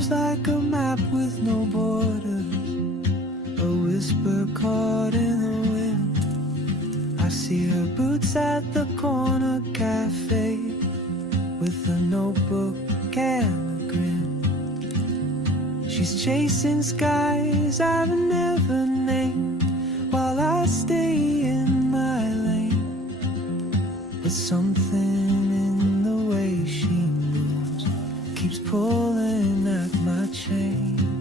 moves like a map with no borders, a whisper caught in the wind. I see her boots at the corner cafe, with a notebook and a grin. She's chasing skies I've never named, while I stay in my lane. But something in the way she moves keeps pulling at my chain.